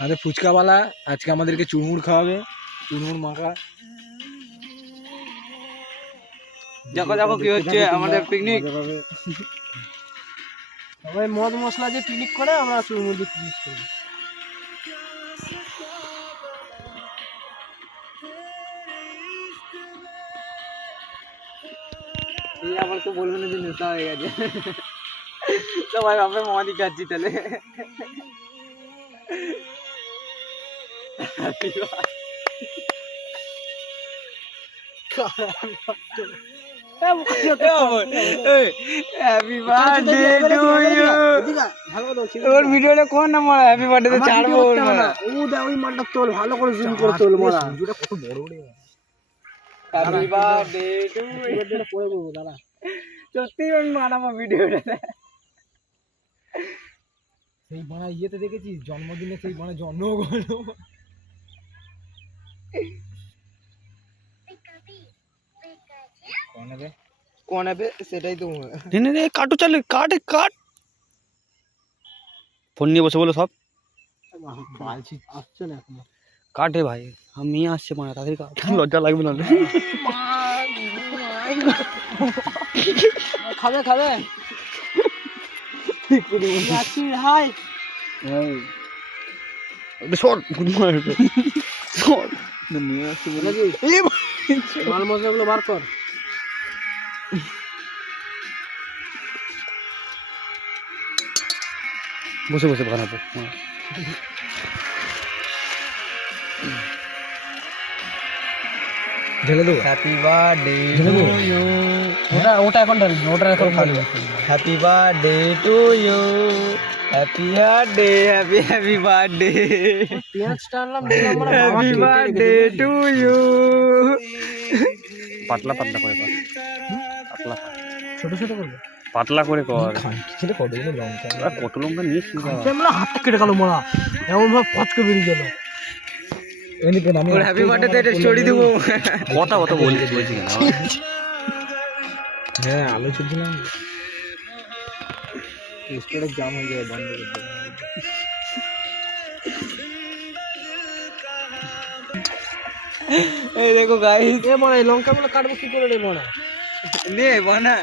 আমাদের ফুচকাওয়ালা আজকে আমাদেরকে চুরমুর খাওয়াবে, চুরমুর মাখা। দেখো দেখো কি হচ্ছে আমাদের পিকনিক। সবাই মদ মশলা দিয়ে পিকনিক করে, আমরা চুরমুর দিয়ে পিকনিক করি। আবার তো বলবে না যে নেশা হয়ে গেছে, সবাই ভাবে মদই খাচ্ছি তাহলে। Happy birthday to you. ওর ভিডিওটা কোন না মারা, হ্যাপি বার্থডে তে ছাড়বো না। ও দা ওই মালটা তোল, ভালো করে জুম করে তোল মারা। ভিডিওটা কত বড় বড়। Happy birthday to you. এটা পরে বলবো দাঁড়া। সত্যি আমি মানাবো ভিডিওটা। সেই মানে ইয়েতে দেখেছিস জন্মদিনে সেই মানে জন্মগ্রহণ কোন হবে সেটাই তো। নে কাটো চালে কাট কাট ফোন নিয়ে বসে বলো সব আসছে না এখন। কাটে ভাই, আমি আসছে মানে তাদের কাট, লজ্জা লাগবে না। খাবে খাবে হাই শর্ট গুড মর্নিং শর্ট মাল মশলাগুলো বার কর। বসে বসে বানাবো। ঢেলে দেবো। হ্যাপি বার্থডে ঢেলে টু দেবো। ইউ। ওটা এখন ঢালবি, ওটা এখন খালি। Happy birthday to you. Happy birthday happy happy birthday. পেঁয়াজ টানলাম হ্যাপি বার্থডে টু ইউ। পাতলা পাতলা করে কর, পাতলা ছোট ছোট করবো, পাতলা করে কর। খেলে কতগুলো লঙ্কা। কত লঙ্কা নিয়েছি আমরা হাতটা কেটে গেল মারা, এমন ভাবে ফচকে বেরিয়ে গেল। ওর হ্যাপি বার্থডে তে স্টোরি দেবো। কথা কথা বলছি কেন? হ্যাঁ আলো চলছিলাম, স্টোরেজ জাম হয়ে যাবে, বন্ধ করে দেবো। এই দেখো গাইস, এ মনে লঙ্কাগুলো কাটবো কি করে রে মনে নে বানা।